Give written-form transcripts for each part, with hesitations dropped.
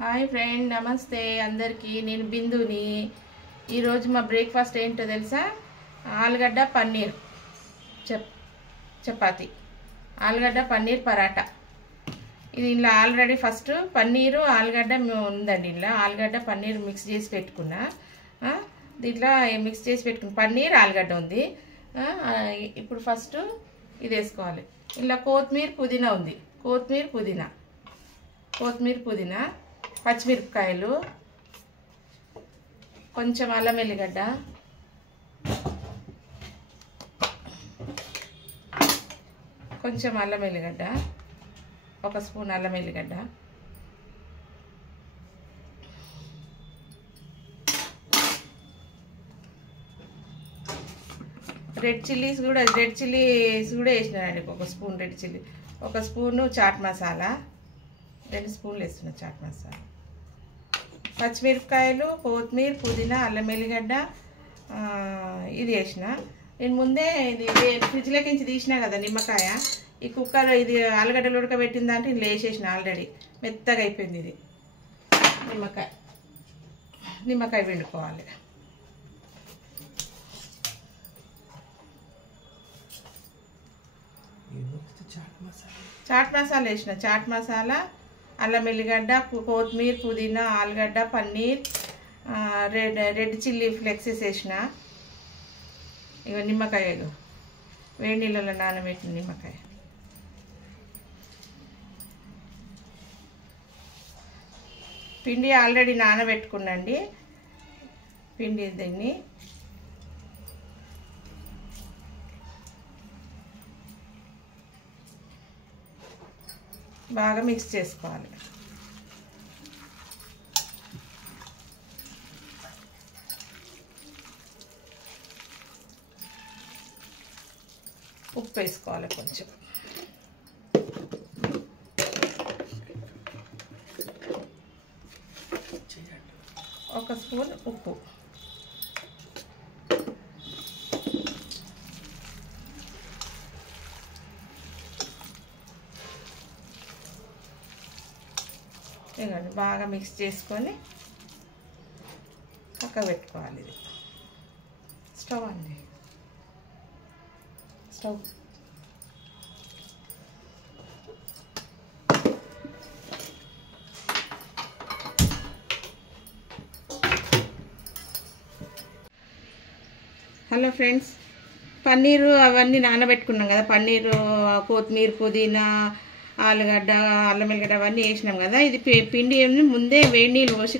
Hi friend, నమస్తే అందరికీ. నేను బిందుని. ఈరోజు మా బ్రేక్ఫాస్ట్ ఏంటో తెలుసా? ఆలుగడ్డ పన్నీర్ చపాతి, ఆలుగడ్డ పన్నీర్ పరాటా. ఇది ఇలా ఆల్రెడీ ఫస్ట్ పన్నీరు ఆలుగడ్డ ఉందండి. ఇలా ఆలుగడ్డ పన్నీర్ మిక్స్ చేసి పెట్టుకున్నా. దీంట్లో మిక్స్ చేసి పెట్టుకున్న పన్నీర్ ఆలుగడ్డ ఉంది. ఇప్పుడు ఫస్ట్ ఇది వేసుకోవాలి. ఇలా కొత్తిమీర పుదీనా ఉంది. కొత్తిమీర పుదీనా, పచ్చిమిరపకాయలు, కొంచెం అల్లం ఎల్లిగడ్డ, ఒక స్పూన్ అల్లం ఎల్లిగడ్డ, రెడ్ చిల్లీస్ కూడా వేసినానండి. ఒక స్పూన్ రెడ్ చిల్లీ, ఒక స్పూను చాట్ మసాలా, 2 స్పూన్లు వేస్తున్నా చాట్ మసాలా, పచ్చిమిరపకాయలు, కొత్తిమీర, పుదీనా, అల్లం ఎల్లిగడ్డ ఇది వేసిన. నేను ముందే ఇది ఫ్రిడ్జ్లోకి తీసినా కదా నిమ్మకాయ. ఈ కుక్కర్ ఇది ఆలుగడ్డలు ఉడకబెట్టిన దాంట్లో ఇది వేసేసిన. ఆల్రెడీ మెత్తగా అయిపోయింది. ఇది నిమ్మకాయ పిండుకోవాలి. చాట్ మసాలా వేసిన. చాట్ మసాలా, అల్లం ఎల్లిగడ్డ, కొత్తిమీర, పుదీనా, ఆలుగడ్డ, పన్నీర్, రెడ్ చిల్లీ ఫ్లెక్సెస్ వేసిన. ఇక నిమ్మకాయ, వేడి నీళ్ళలో నానబెట్టిన నిమ్మకాయ. పిండి ఆల్రెడీ నానబెట్టుకున్నాండి. దీన్ని బాగా మిక్స్ చేసుకోవాలి. ఉప్పు వేసుకోవాలి కొంచెం. ఒక స్పూన్ ఉప్పు, ఇవ్వండి. బాగా మిక్స్ చేసుకొని పక్క పెట్టుకోవాలి. ఇది స్టవ్ హలో ఫ్రెండ్స్, పన్నీరు అవన్నీ నానబెట్టుకున్నాం కదా. పన్నీరు, కొత్తిమీర, పుదీనా, ఆలుగడ్డ, అల్లం ఎల్లిగడ్డ అవన్నీ వేసినాం కదా. ఇది పిండి ముందే కొంచెం వేడి నీళ్ళు పోసి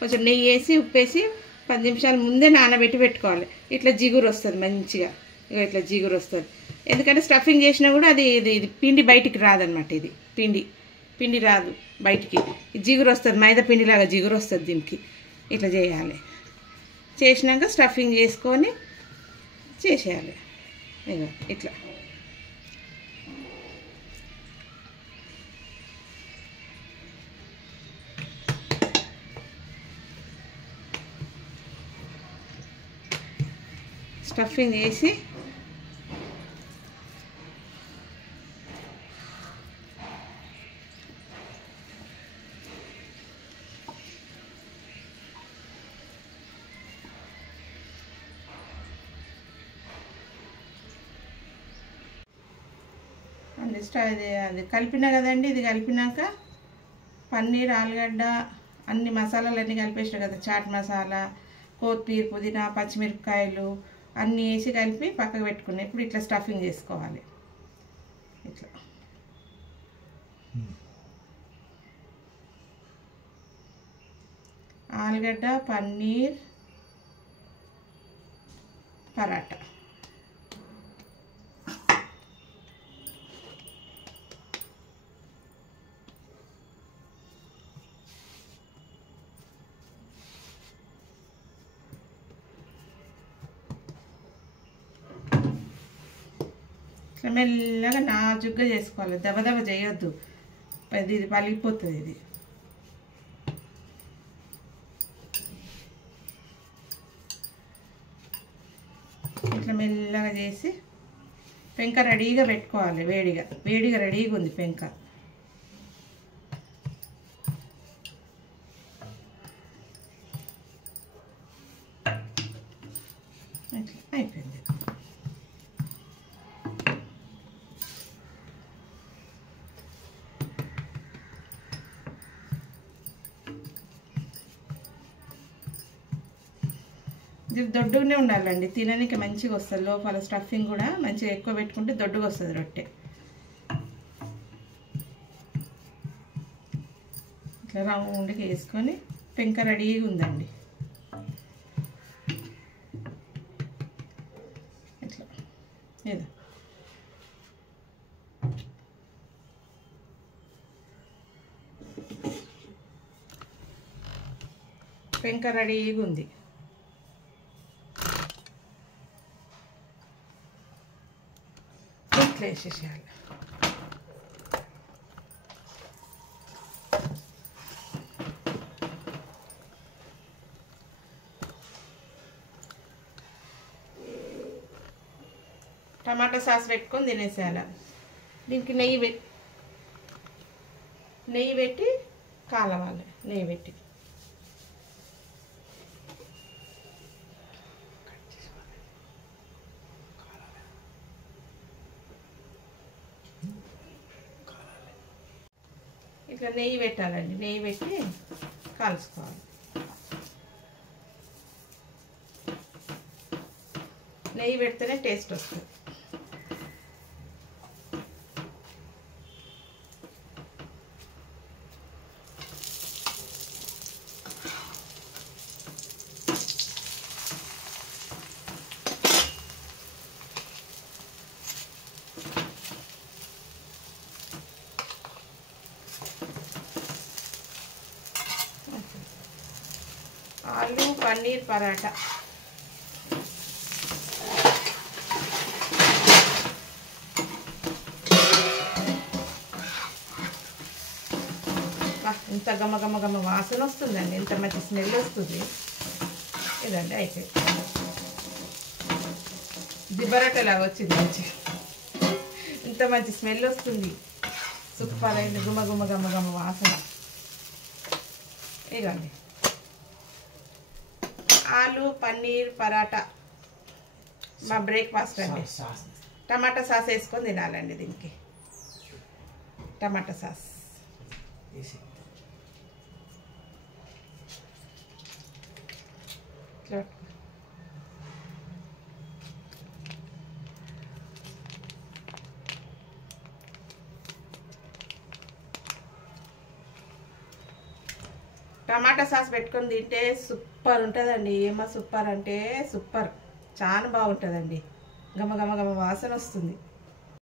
కొంచెం నెయ్యి వేసి ఉప్పేసి 10 నిమిషాలు ముందే నానబెట్టి పెట్టుకోవాలి. ఇట్లా జిగురు వస్తుంది మంచిగా. ఇట్లా జిగురు వస్తుంది. ఎందుకంటే స్టఫింగ్ చేసినా కూడా ఇది పిండి బయటికి రాదనమాట. ఇది పిండి రాదు బయటికి. జిగురు వస్తుంది, మైదా పిండిలాగా జిగురు వస్తుంది దీనికి. ఇట్లా చేయాలి. చేసినాక స్టఫింగ్ చేసుకొని చేసేయాలి. ఇట్లా స్టఫింగ్ చేసి అది కలిపినా కదండి. ఇది కలిపినాక పన్నీర్, ఆలుగడ్డ అన్ని మసాలాలన్నీ కలిపేసిన కదా. చాట్ మసాలా, కొత్తిమీర, పుదీనా, పచ్చిమిరపకాయలు అన్నీ వేసి కలిపి పక్కకు పెట్టుకున్నాయి. ఇప్పుడు ఇట్లా స్టఫింగ్ చేసుకోవాలి. ఇట్లా ఆలుగడ్డ పన్నీర్ పరాటా. మెల్లగా నాజుగ్గా చేసుకోవాలి. దబదబ చేయొద్దు, ఇది పలిగిపోతుంది. ఇది ఇట్లా మెల్లగా చేసి పెంక రెడీగా పెట్టుకోవాలి. వేడిగా రెడీగా ఉంది పెంక. ఇది దొడ్డుగానే ఉండాలండి, తినడానికి మంచిగా వస్తుంది. లోపల స్టఫింగ్ కూడా మంచిగా ఎక్కువ పెట్టుకుంటే దొడ్డుగా వస్తుంది రొట్టె. ఇట్లా రౌండ్కి వేసుకొని పెంక రెడీగా ఉందండి. ఇట్లా ఏదో పెంక రెడీగా ఉంది. ఇట్లా వేసేసేయాలి. టమాటా సాస్ పెట్టుకొని తినేసేయాలి. దీనికి నెయ్యి పెట్టి కాలవాలి. నెయ్యి పెట్టి ఇట్లా నెయ్యి పెట్టాలండి. నెయ్యి పెట్టి కాల్చుకోవాలి. నెయ్యి పెడితేనే టేస్ట్ వస్తుంది. ఆలు పన్నీర్ పరాటా. ఇంత గమ గమ గమ వాసన వస్తుందండి, ఇంత మంచి స్మెల్ వస్తుంది. ఇదండి అయిపోయింది. దిబ్బరట్టలాగా వచ్చింది మంచి, ఇంత మంచి స్మెల్ వస్తుంది. సూపర్ అయింది. గుమ గుమ గమ గమ వాసన. ఇదండి ఆలు పన్నీర్ పరాటా మా బ్రేక్ఫాస్ట్ అండి. టమాటా సాస్ వేసుకొని తినాలండి. దీనికి టమాటా సాస్. టమాటా సాస్ పెట్టుకొని తింటే సూపర్ ఉంటుందండి. ఏమో సూపర్ అంటే సూపర్, చాలా బాగుంటుందండి. గమ గమ గమ వాసన వస్తుంది.